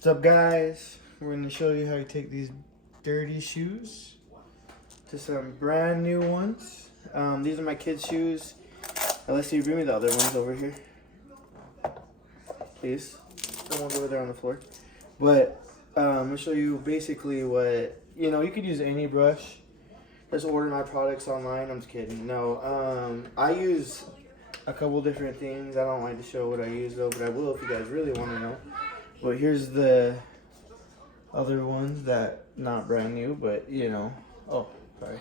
What's up, guys? We're going to show you how to take these dirty shoes to some brand new ones. These are my kids' shoes. Unless you bring me the other ones over here, please. The ones over there on the floor. But I'm going to show you basically what, you could use any brush. Just order my products online. I'm just kidding. No, I use a couple different things. I don't like to show what I use though, but I will if you guys really want to know. But here's the other ones that not brand new, but oh, sorry.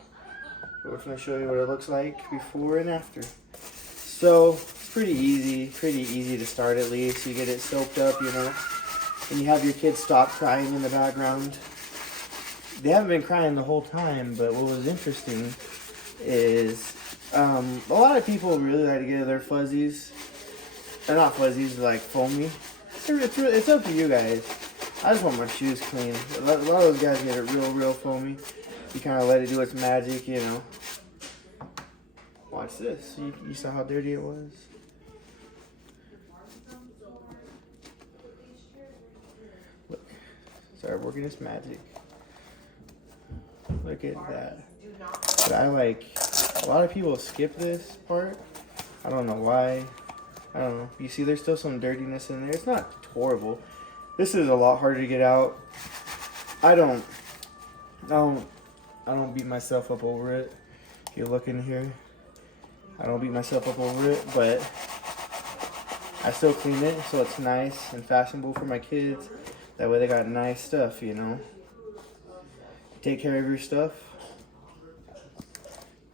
But we're gonna show you what it looks like before and after. So it's pretty easy to start at least. You get it soaked up, and you have your kids stop crying in the background. They haven't been crying the whole time, but what was interesting is a lot of people really like to get their fuzzies. They're not fuzzies, they're like foamy. It's up to you guys. I just want my shoes clean. A lot of those guys get it real foamy. You kind of let it do its magic, Watch this. You saw how dirty it was? Look. Start working its magic. Look at that. But a lot of people skip this part. I don't know why. I don't know. You see there's still some dirtiness in there. It's not horrible. This is a lot harder to get out. I don't beat myself up over it. If you look in here, I don't beat myself up over it, but I still clean it so it's nice and fashionable for my kids. That way they got nice stuff, Take care of your stuff.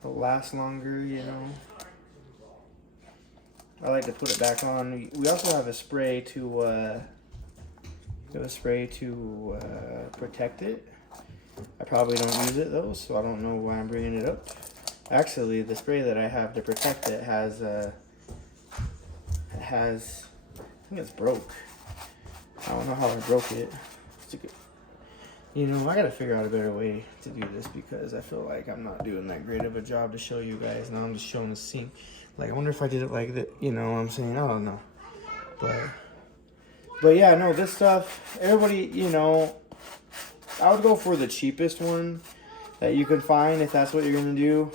It'll last longer, I like to put it back on. We also have a spray to protect it. I probably don't use it though, so I don't know why I'm bringing it up. Actually, the spray that I have to protect it has I think it's broke. I don't know how I broke it. I gotta figure out a better way to do this because I feel like I'm not doing that great of a job to show you guys. Now I'm just showing the sink. Like, I wonder if I did it like that, what I'm saying? I don't know. But yeah, no, this stuff, everybody, I would go for the cheapest one that you can find if that's what you're going to do.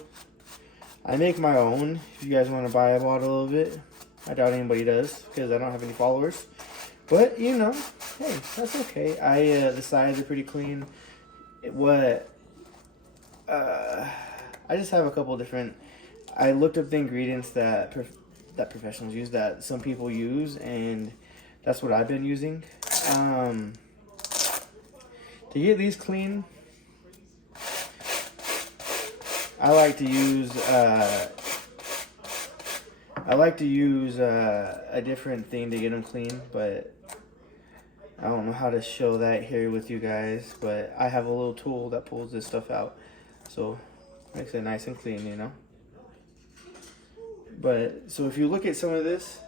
I make my own if you guys want to buy a bottle of it. I doubt anybody does because I don't have any followers. But, hey, that's okay. The sides are pretty clean. I just have a couple different... I looked up the ingredients that professionals use, that some people use, and that's what I've been using. To get these clean, I like to use a different thing to get them clean, but I don't know how to show that here with you guys. But I have a little tool that pulls this stuff out, so makes it nice and clean, But so if you look at some of this,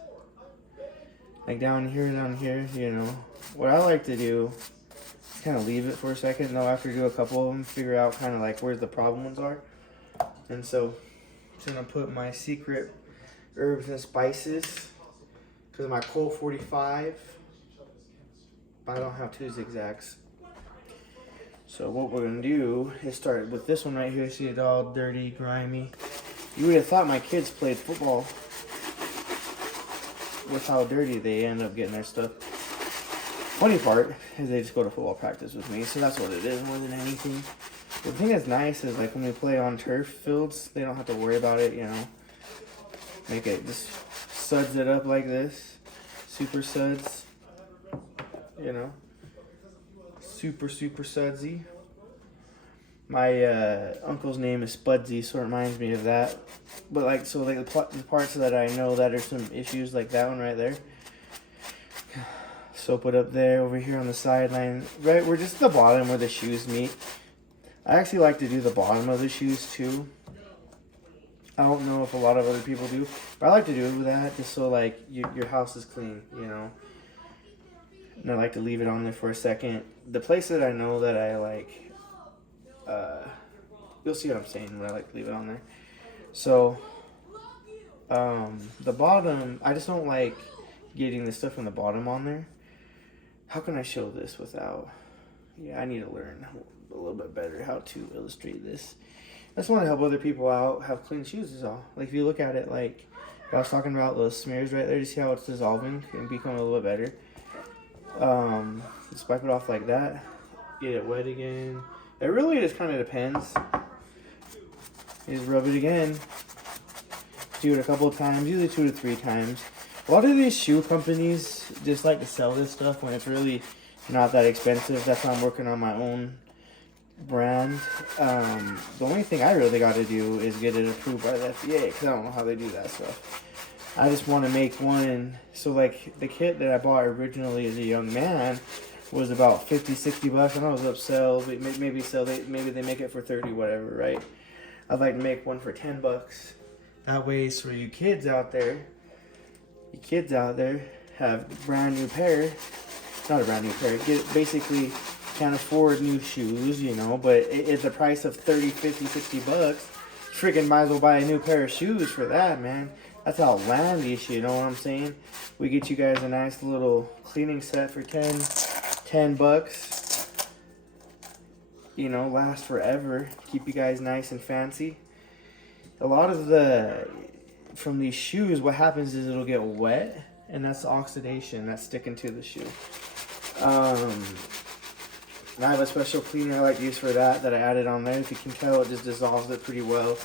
like down here, what I like to do is kind of leave it for a second. Though after you do a couple of them, figure out kind of like where the problem ones are. And so I'm gonna put my secret herbs and spices because my Colt 45, but I don't have 2 zigzags. So what we're gonna do is start with this one right here. See it all dirty, grimy. You would have thought my kids played football with how dirty they end up getting their stuff. Funny part is they just go to football practice with me, so that's what it is more than anything. The thing that's nice is like when we play on turf fields, they don't have to worry about it, Make it, just suds it up like this. Super suds, Super sudsy. My uncle's name is Spudsy, so it reminds me of that. But the parts that I know that are some issues, like that one right there. Soap it up there, over here on the sideline. Right, we're just at the bottom where the shoes meet. I actually like to do the bottom of the shoes too. I don't know if a lot of other people do, but I like to do that just so like your house is clean, And I like to leave it on there for a second. The place that I know that I like, you'll see what I'm saying when I like to leave it on there. So, the bottom, I just don't like getting the stuff from the bottom on there. how can I show this without, yeah, I need to learn a little bit better how to illustrate this. I just want to help other people out have clean shoes is all. Like if you look at it, like I was talking about those smears right there, you see how it's dissolving and becoming a little bit better. Just wipe it off like that, get it wet again. It really just kind of depends. You just rub it again, do it a couple of times, usually 2 to 3 times. A lot of these shoe companies just like to sell this stuff when it's really not that expensive. That's why I'm working on my own brand. The only thing I really got to do is get it approved by the FDA, because I don't know how they do that stuff. I just want to make one. So like the kit that I bought originally as a young man was about 50, 60 bucks. I know it was upsell, maybe they make it for 30, whatever, right? I'd like to make one for 10 bucks. That way, so you kids out there have a brand new pair, not a brand new pair, basically can't afford new shoes, you know, but it's the price of 30, 50, 60 bucks. Freaking might as well buy a new pair of shoes for that, man. That's outlandish, you know what I'm saying? We get you guys a nice little cleaning set for 10 bucks. You know, last forever. Keep you guys nice and fancy. A lot of from these shoes, what happens is it'll get wet, and that's the oxidation that's sticking to the shoe. I have a special cleaner I like to use for that I added on there. If you can tell, it just dissolves it pretty well.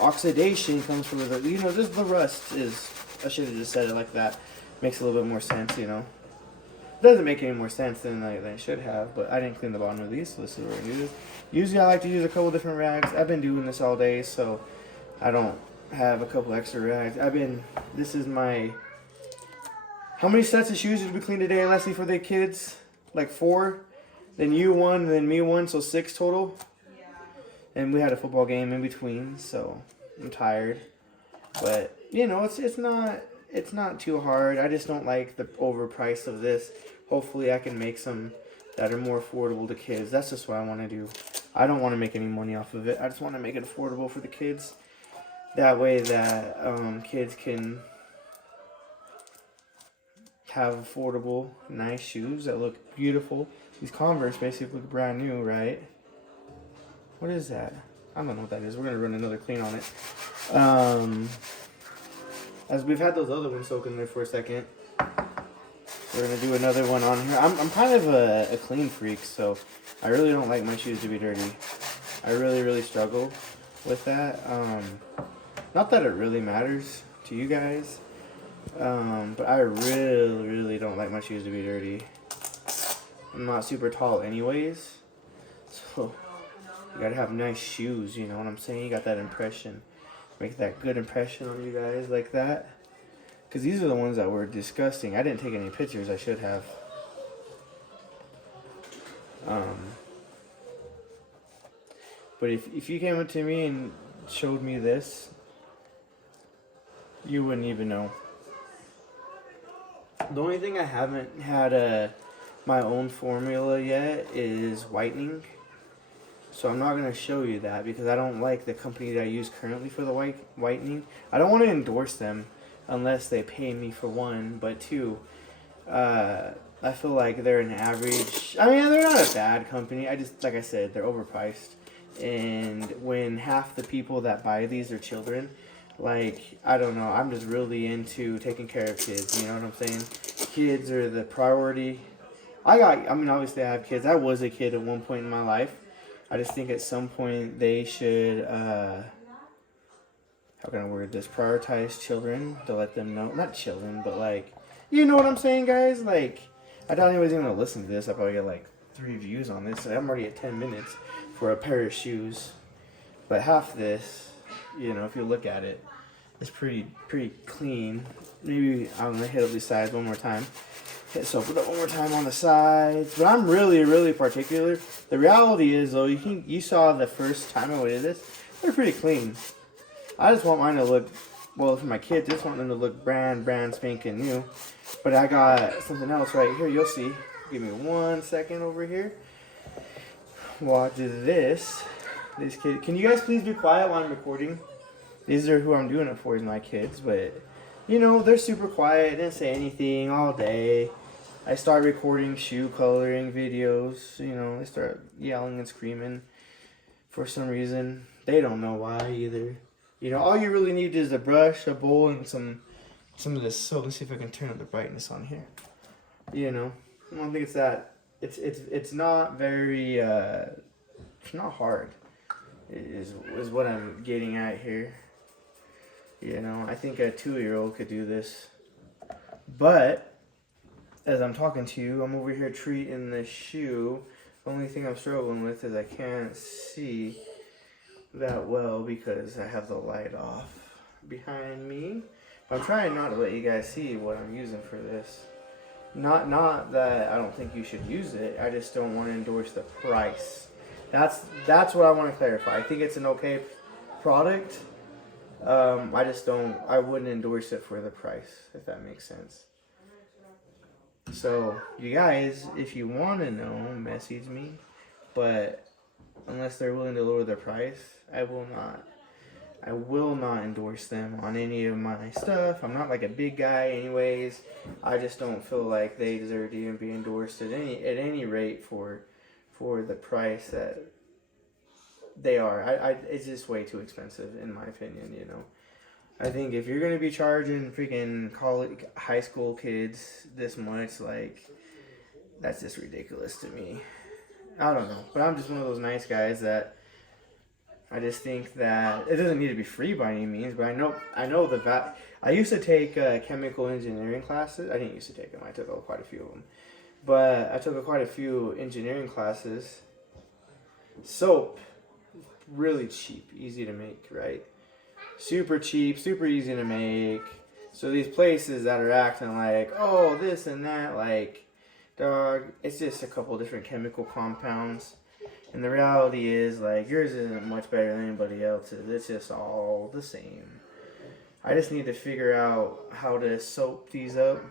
Oxidation comes from just the rust is, I should have just said it like that. Makes a little bit more sense, you know. It doesn't make any more sense than it should have, but I didn't clean the bottom of these, so this is what I use. Usually I like to use a couple different rags. I've been doing this all day, so I don't have a couple extra rags. This is my, how many sets of shoes did we clean today, Leslie, for the kids? Like 4? Then you 1, then me 1, so 6 total? And we had a football game in between, so I'm tired. But, you know, it's not too hard. I just don't like the overprice of this. Hopefully I can make some that are more affordable to kids. That's just what I want to do. I don't want to make any money off of it. I just want to make it affordable for the kids. That way that kids can have affordable, nice shoes that look beautiful. These Converse basically look brand new, right? What is that? I don't know what that is. We're going to run another clean on it. As we've had those other ones soak in there for a second. We're going to do another one on here. I'm kind of a clean freak, so I really don't like my shoes to be dirty. I really, really struggle with that. Not that it really matters to you guys, but I really, really don't like my shoes to be dirty. I'm not super tall anyways, so you gotta have nice shoes, you know what I'm saying? You got that impression. Make that good impression on you guys like that. Because these are the ones that were disgusting. I didn't take any pictures. I should have. But if you came up to me and showed me this, you wouldn't even know. The only thing I haven't had my own formula yet is whitening. So I'm not going to show you that because I don't like the company that I use currently for the whitening. I don't want to endorse them unless they pay me for one, but two, I feel like they're an average. I mean, they're not a bad company. Like I said, they're overpriced. And when half the people that buy these are children, like, I don't know, I'm just really into taking care of kids, you know what I'm saying? Kids are the priority. Obviously I have kids. I was a kid at one point in my life. I just think at some point they should, how can I word this, prioritize children to let them know, not children, but like, you know what I'm saying, guys? Like, I doubt anybody's going to listen to this. I probably get like 3 views on this. I'm already at 10 minutes for a pair of shoes. But half this, you know, if you look at it, it's pretty clean. Maybe I'm going to hit up these sides one more time. Soap it up one more time on the sides. But I'm really, really particular. The reality is, though, you saw the first time I did this, they're pretty clean. I just want mine to look, well, for my kids, I just want them to look brand spanking new. But I got something else right here. You'll see. Give me 1 second over here. Watch this. This kid. Can you guys please be quiet while I'm recording? These are who I'm doing it for, is my kids. But, you know, they're super quiet. Didn't say anything all day. I start recording shoe coloring videos. You know, they start yelling and screaming for some reason. They don't know why either. You know, all you really need is a brush, a bowl, and some of this soap. Let's see if I can turn up the brightness on here. You know, I don't think it's that. It's not very. It's not hard. Is what I'm getting at here. You know, I think a 2-year-old could do this. But as I'm talking to you, I'm over here treating the shoe. The only thing I'm struggling with is I can't see that well because I have the light off behind me. I'm trying not to let you guys see what I'm using for this. Not that I don't think you should use it. I just don't want to endorse the price. That's what I want to clarify. I think it's an okay product. I wouldn't endorse it for the price, if that makes sense. So, you guys, if you want to know, message me. But unless they're willing to lower their price, I will not endorse them on any of my stuff. I'm not like a big guy anyways. I just don't feel like they deserve to even be endorsed at any rate for the price that they are. It's just way too expensive in my opinion, you know. I think if you're gonna be charging freaking high school kids this much, like, that's just ridiculous to me. I don't know, but I'm just one of those nice guys that I just think that it doesn't need to be free by any means, but I know the I used to take chemical engineering classes. I didn't used to take them. I took quite a few of them, but I took quite a few engineering classes. Soap, really cheap, easy to make, right? Super cheap, super easy to make. So these places that are acting like, oh, this and that, like, dog, it's just a couple different chemical compounds. And the reality is, like, yours isn't much better than anybody else's. It's just all the same. I just need to figure out how to soap these up.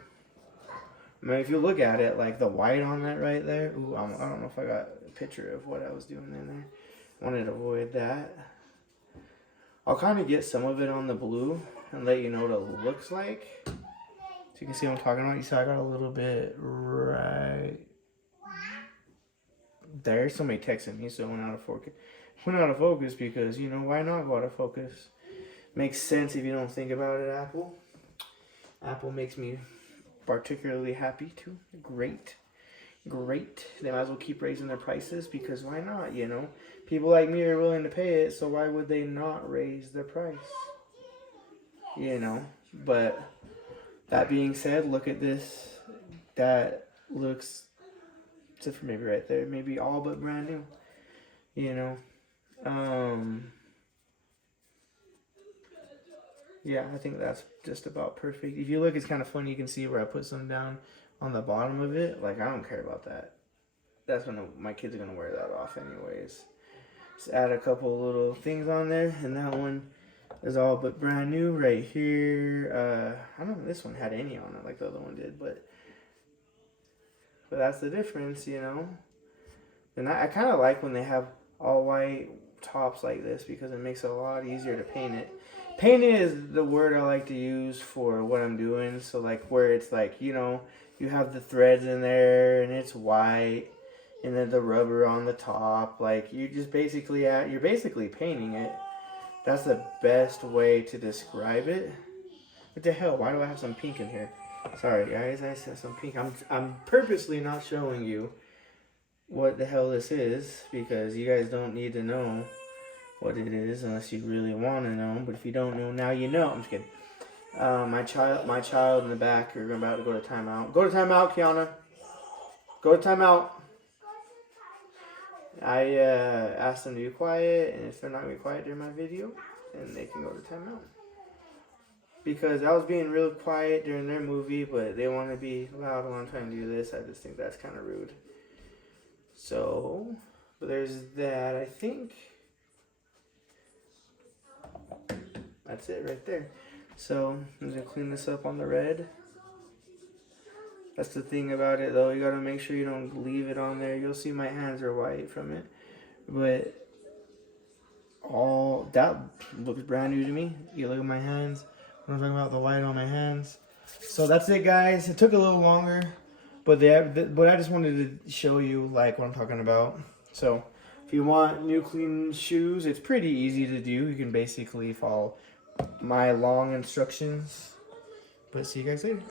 I mean, if you look at it, like the white on that right there, ooh, I don't know if I got a picture of what I was doing in there. Wanted to avoid that. I'll kind of get some of it on the blue and let you know what it looks like. So you can see what I'm talking about. You see I got a little bit right there. Somebody texted me, so it went out of focus. Went out of focus because, you know, why not go out of focus? Makes sense if you don't think about it, Apple. Apple makes me particularly happy too. Great. They might as well keep raising their prices because why not, you know? People like me are willing to pay it, so why would they not raise their price? You know? But that being said, look at this. That looks, except for maybe right there, maybe all but brand new. You know? Yeah, I think that's just about perfect. If you look, it's kind of funny. You can see where I put some down on the bottom of it. Like, I don't care about that. That's when my kids are going to wear that off anyways. Just add a couple little things on there. And that one is all but brand new right here. I don't know if this one had any on it like the other one did. But that's the difference, you know. And I kind of like when they have all white tops like this because it makes it a lot easier to paint it. Painting is the word I like to use for what I'm doing. So, like, where it's like, you know, you have the threads in there and it's white and then the rubber on the top. Like, you're basically painting it. That's the best way to describe it. What the hell? Why do I have some pink in here? Sorry, guys. I said some pink. I'm purposely not showing you what the hell this is because you guys don't need to know what it is unless you really want to know. But if you don't know, now you know. I'm just kidding. My child in the back are about to go to timeout. Go to timeout, Kiana. Go to timeout. I asked them to be quiet, and if they're not going to be quiet during my video, then they can go to timeout. Because I was being real quiet during their movie, but they want to be loud while I'm trying to do this. I just think that's kind of rude. So, but there's that, I think. That's it right there. So, I'm going to clean this up on the red. That's the thing about it, though. You got to make sure you don't leave it on there. You'll see my hands are white from it. But all that looks brand new to me. You look at my hands. I'm talking about the white on my hands. So, that's it, guys. It took a little longer. But but I just wanted to show you like what I'm talking about. So if you want new clean shoes, it's pretty easy to do. You can basically follow my long instructions. But see you guys later.